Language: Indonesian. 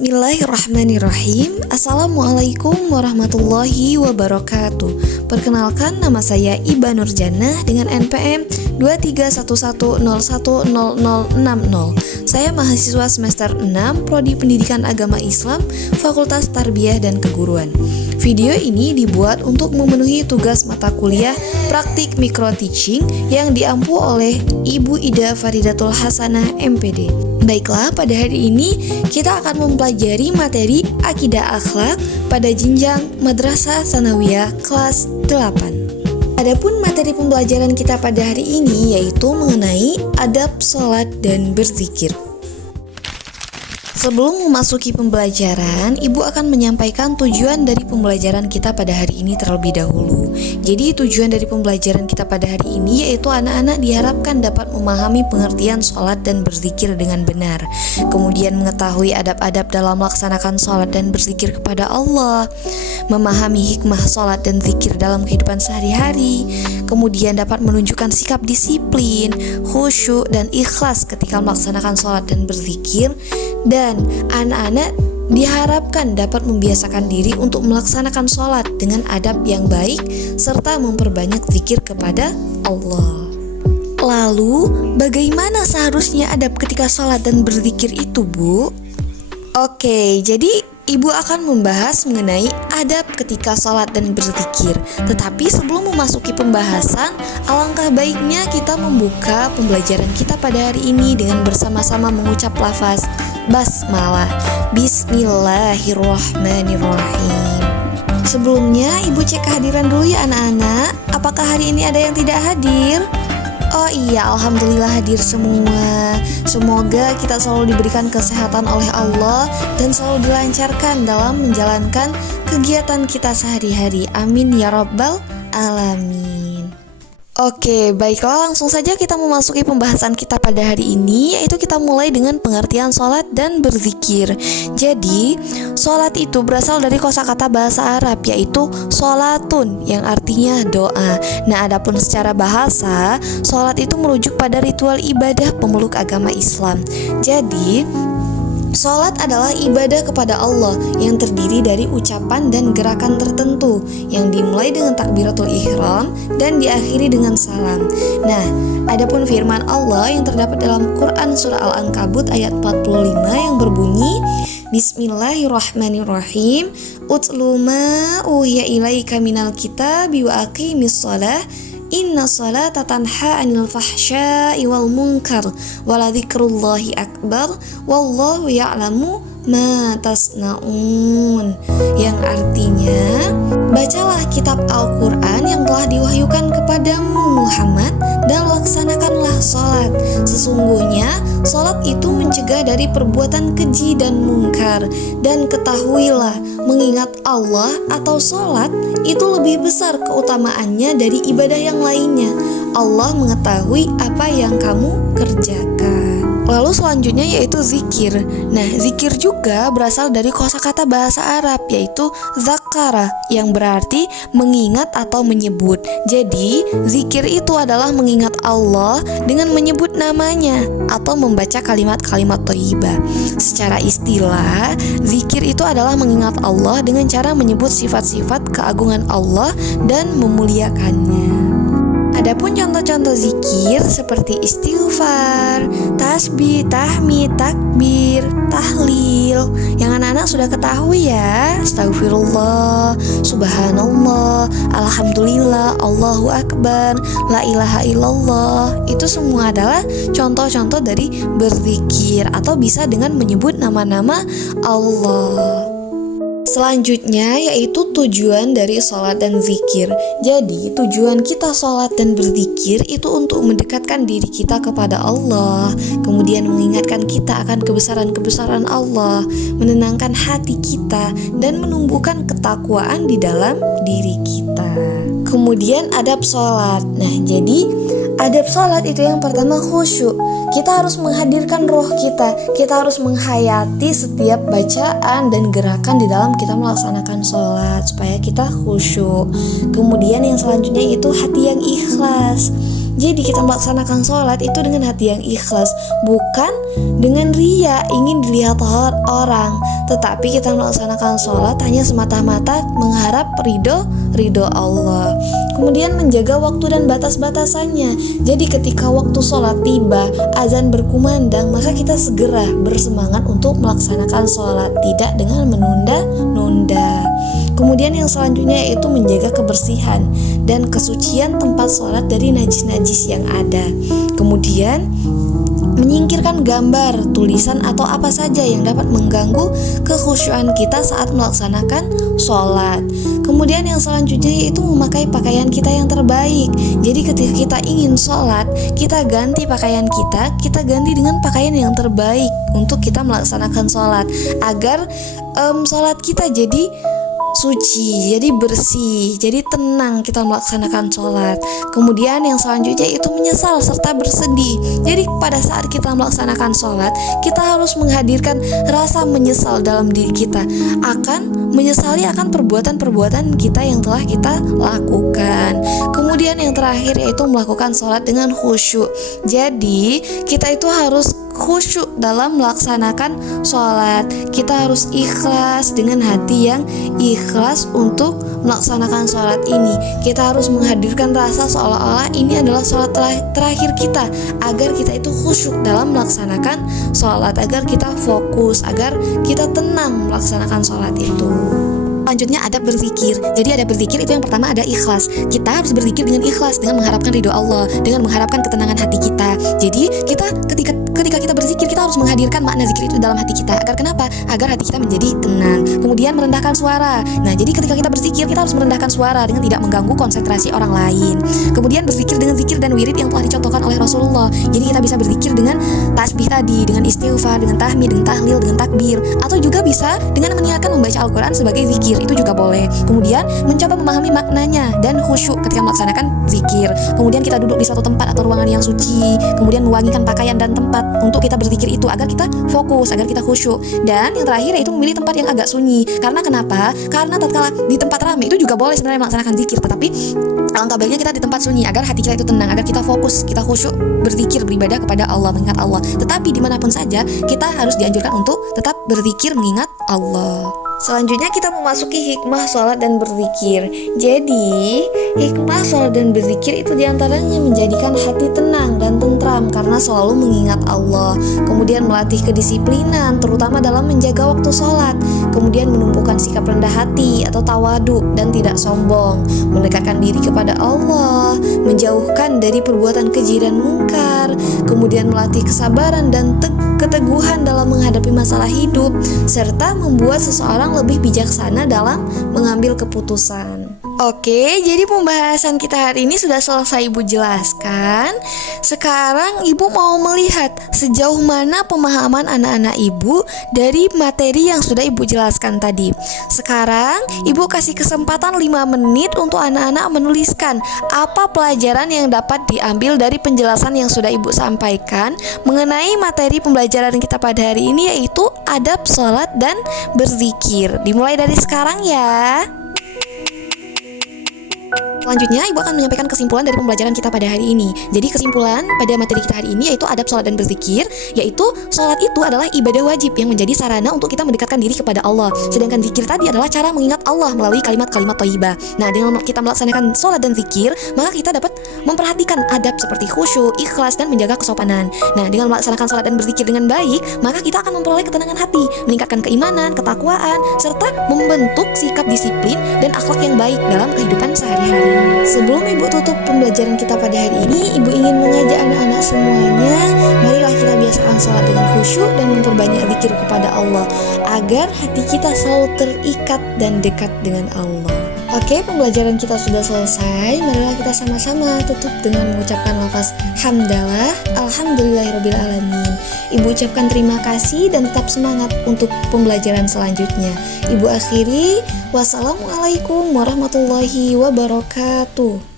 Bismillahirrahmanirrahim. Assalamualaikum warahmatullahi wabarakatuh. Perkenalkan, nama saya Iba Nurjannah dengan NPM 2311010060. Saya mahasiswa semester 6 Prodi Pendidikan Agama Islam, Fakultas Tarbiyah dan Keguruan. Video ini dibuat untuk memenuhi tugas mata kuliah praktik micro teaching yang diampu oleh Ibu Ida Faridatul Hasanah MPD. Baiklah, pada hari ini kita akan mempelajari materi Akidah Akhlak pada jenjang Madrasah Tsanawiyah kelas 8. Adapun materi pembelajaran kita pada hari ini yaitu mengenai adab sholat dan berzikir. Sebelum memasuki pembelajaran, Ibu akan menyampaikan tujuan dari pembelajaran kita pada hari ini terlebih dahulu. Jadi tujuan dari pembelajaran kita pada hari ini yaitu anak-anak diharapkan dapat memahami pengertian sholat dan berzikir dengan benar. Kemudian mengetahui adab-adab dalam melaksanakan sholat dan berzikir kepada Allah, memahami hikmah sholat dan zikir dalam kehidupan sehari-hari, kemudian dapat menunjukkan sikap disiplin, khusyuk, dan ikhlas ketika melaksanakan sholat dan berzikir. Dan anak-anak diharapkan dapat membiasakan diri untuk melaksanakan sholat dengan adab yang baik serta memperbanyak zikir kepada Allah. Lalu, bagaimana seharusnya adab ketika sholat dan berzikir itu, Bu? Oke, jadi Ibu akan membahas mengenai adab ketika sholat dan berzikir. Tetapi sebelum memasuki pembahasan, alangkah baiknya kita membuka pembelajaran kita pada hari ini dengan bersama-sama mengucap lafaz basmalah. Bismillahirrahmanirrahim. Sebelumnya, Ibu cek kehadiran dulu ya anak-anak. Apakah hari ini ada yang tidak hadir? Oh iya, alhamdulillah hadir semua. Semoga kita selalu diberikan kesehatan oleh Allah dan selalu dilancarkan dalam menjalankan kegiatan kita sehari-hari. Amin ya rabbal alamin. Oke, baiklah, langsung saja kita memasuki pembahasan kita pada hari ini, yaitu kita mulai dengan pengertian sholat dan berzikir. Jadi, sholat itu berasal dari kosakata bahasa Arab, yaitu sholatun, yang artinya doa. Nah, adapun secara bahasa, sholat itu merujuk pada ritual ibadah pemeluk agama Islam. Jadi, sholat adalah ibadah kepada Allah yang terdiri dari ucapan dan gerakan tertentu yang dimulai dengan takbiratul ihram dan diakhiri dengan salam. Nah, adapun firman Allah yang terdapat dalam Quran surah Al-Ankabut ayat 45 yang berbunyi Bismillahirrahmanirrahim. Utlu ma uhiya ilaika minal kitabi wa aqimis shalah. Inna sholata tanha 'anil fahsya'i wal munkar waladzikrullahi akbar wallahu ya'lamu ma tasna'un. Yang artinya, bacalah kitab Al-Quran yang telah diwahyukan kepadamu Muhammad dan laksanakanlah sholat. Sesungguhnya sholat itu mencegah dari perbuatan keji dan mungkar. Dan ketahuilah, mengingat Allah atau sholat itu lebih besar keutamaannya dari ibadah yang lainnya. Allah mengetahui apa yang kamu kerjakan. Lalu selanjutnya yaitu zikir. Nah, zikir juga berasal dari kosakata bahasa Arab yaitu zakara yang berarti mengingat atau menyebut. Jadi, zikir itu adalah mengingat Allah dengan menyebut namanya atau membaca kalimat-kalimat thayyibah. Secara istilah, zikir itu adalah mengingat Allah dengan cara menyebut sifat-sifat keagungan Allah dan memuliakannya. Adapun contoh-contoh zikir seperti istighfar, tasbih, tahmid, takbir, tahlil yang anak-anak sudah ketahui ya. Astagfirullah, subhanallah, alhamdulillah, Allahu akbar, la ilaha illallah. Itu semua adalah contoh-contoh dari berzikir atau bisa dengan menyebut nama-nama Allah. Selanjutnya yaitu tujuan dari sholat dan zikir. Jadi tujuan kita sholat dan berzikir itu untuk mendekatkan diri kita kepada Allah, kemudian mengingatkan kita akan kebesaran-kebesaran Allah, menenangkan hati kita, dan menumbuhkan ketakwaan di dalam diri kita. Kemudian adab sholat. Nah, jadi adab sholat itu yang pertama khusyuk. Kita harus menghadirkan roh kita. Kita harus menghayati setiap bacaan dan gerakan di dalam kita melaksanakan sholat supaya kita khusyuk. Kemudian yang selanjutnya itu hati yang ikhlas. Jadi kita melaksanakan sholat itu dengan hati yang ikhlas, bukan dengan ria ingin dilihat orang, tetapi kita melaksanakan sholat hanya semata-mata mengharap ridho Allah. Kemudian menjaga waktu dan batas-batasannya. Jadi ketika waktu sholat tiba, azan berkumandang, maka kita segera bersemangat untuk melaksanakan sholat, tidak dengan menunda-nunda. Kemudian yang selanjutnya yaitu menjaga kebersihan dan kesucian tempat sholat dari najis-najis yang ada. Kemudian menyingkirkan gambar, tulisan atau apa saja yang dapat mengganggu kekhusyuan kita saat melaksanakan sholat. Kemudian yang selanjutnya yaitu memakai pakaian kita yang terbaik. Jadi ketika kita ingin sholat, kita ganti pakaian kita ganti dengan pakaian yang terbaik untuk kita melaksanakan sholat, agar sholat kita jadi suci, jadi bersih, jadi tenang kita melaksanakan sholat. Kemudian yang selanjutnya itu menyesal serta bersedih. Jadi pada saat kita melaksanakan sholat, kita harus menghadirkan rasa menyesal dalam diri kita, akan menyesali akan perbuatan-perbuatan kita yang telah kita lakukan. Kemudian yang terakhir yaitu melakukan sholat dengan khusyuk. Jadi kita itu harus khusyuk dalam melaksanakan sholat. Kita harus ikhlas dengan hati yang ikhlas untuk melaksanakan sholat ini. Kita harus menghadirkan rasa seolah-olah ini adalah sholat terakhir kita, agar kita itu khusyuk dalam melaksanakan sholat, agar kita fokus, agar kita tenang melaksanakan sholat itu. Selanjutnya adab berzikir. Jadi adab berzikir itu yang pertama ada ikhlas. Kita harus berzikir dengan ikhlas, dengan mengharapkan ridho Allah, dengan mengharapkan ketenangan hati kita. Jadi kita ketika kita berzikir, kita harus menghadirkan makna zikir itu dalam hati kita. Agar kenapa? Agar hati kita menjadi tenang. Kemudian merendahkan suara. Nah, jadi ketika kita berzikir, kita harus merendahkan suara dengan tidak mengganggu konsentrasi orang lain. Kemudian berzikir dengan zikir dan wirid yang telah dicontohkan oleh Rasulullah. Jadi kita bisa berzikir dengan tasbih tadi, dengan istighfar, dengan tahmid, dengan tahlil, dengan takbir, atau juga bisa dengan meniatkan membaca Al-Quran sebagai zikir. Itu juga boleh. Kemudian mencoba memahami maknanya dan khusyuk ketika melaksanakan zikir. Kemudian kita duduk di suatu tempat atau ruangan yang suci. Kemudian mewangikan pakaian dan tempat untuk kita berzikir itu, agar kita fokus, agar kita khusyuk. Dan yang terakhir yaitu memilih tempat yang agak sunyi. Karena kenapa? Karena tatkala di tempat ramai itu juga boleh sebenarnya melaksanakan zikir, tetapi alangkah baiknya kita di tempat sunyi agar hati kita itu tenang, agar kita fokus, kita khusyuk berzikir, beribadah kepada Allah, mengingat Allah. Tetapi dimanapun saja kita harus dianjurkan untuk tetap berzikir mengingat Allah. Selanjutnya kita memasuki hikmah sholat dan berzikir. Jadi hikmah sholat dan berzikir itu diantaranya menjadikan hati tenang dan tentram karena selalu mengingat Allah. Kemudian melatih kedisiplinan terutama dalam menjaga waktu sholat. Kemudian menumbuhkan sikap rendah hati atau tawadu dan tidak sombong. Mendekatkan diri kepada Allah, menjauhkan dari perbuatan keji dan mungkar. Kemudian melatih kesabaran dan keteguhan dalam menghadapi masalah hidup, serta membuat seseorang lebih bijaksana dalam mengambil keputusan. Oke, jadi pembahasan kita hari ini sudah selesai Ibu jelaskan. Sekarang Ibu mau melihat sejauh mana pemahaman anak-anak Ibu dari materi yang sudah Ibu jelaskan tadi. Sekarang Ibu kasih kesempatan 5 menit untuk anak-anak menuliskan apa pelajaran yang dapat diambil dari penjelasan yang sudah Ibu sampaikan mengenai materi pembelajaran kita pada hari ini, yaitu adab sholat dan berzikir. Dimulai dari sekarang ya. Selanjutnya Ibu akan menyampaikan kesimpulan dari pembelajaran kita pada hari ini. Jadi kesimpulan pada materi kita hari ini yaitu adab sholat dan berzikir, yaitu sholat itu adalah ibadah wajib yang menjadi sarana untuk kita mendekatkan diri kepada Allah. Sedangkan zikir tadi adalah cara mengingat Allah melalui kalimat-kalimat thayyibah. Nah, dengan kita melaksanakan sholat dan zikir, maka kita dapat memperhatikan adab seperti khusyuk, ikhlas, dan menjaga kesopanan. Nah, dengan melaksanakan sholat dan berzikir dengan baik, maka kita akan memperoleh ketenangan hati, meningkatkan keimanan, ketakwaan, serta membentuk sikap disiplin dan akhlak yang baik dalam kehidupan sehari-hari. Sebelum Ibu tutup pembelajaran kita pada hari ini, Ibu ingin mengajak anak-anak semuanya, marilah kita biasakan sholat dengan khusyuk dan memperbanyak zikir kepada Allah, agar hati kita selalu terikat dan dekat dengan Allah. Oke, pembelajaran kita sudah selesai. Marilah kita sama-sama tutup dengan mengucapkan lafaz hamdalah, alhamdulillahirrabbilalamin. Ibu ucapkan terima kasih dan tetap semangat untuk pembelajaran selanjutnya. Ibu akhiri, wassalamualaikum warahmatullahi wabarakatuh.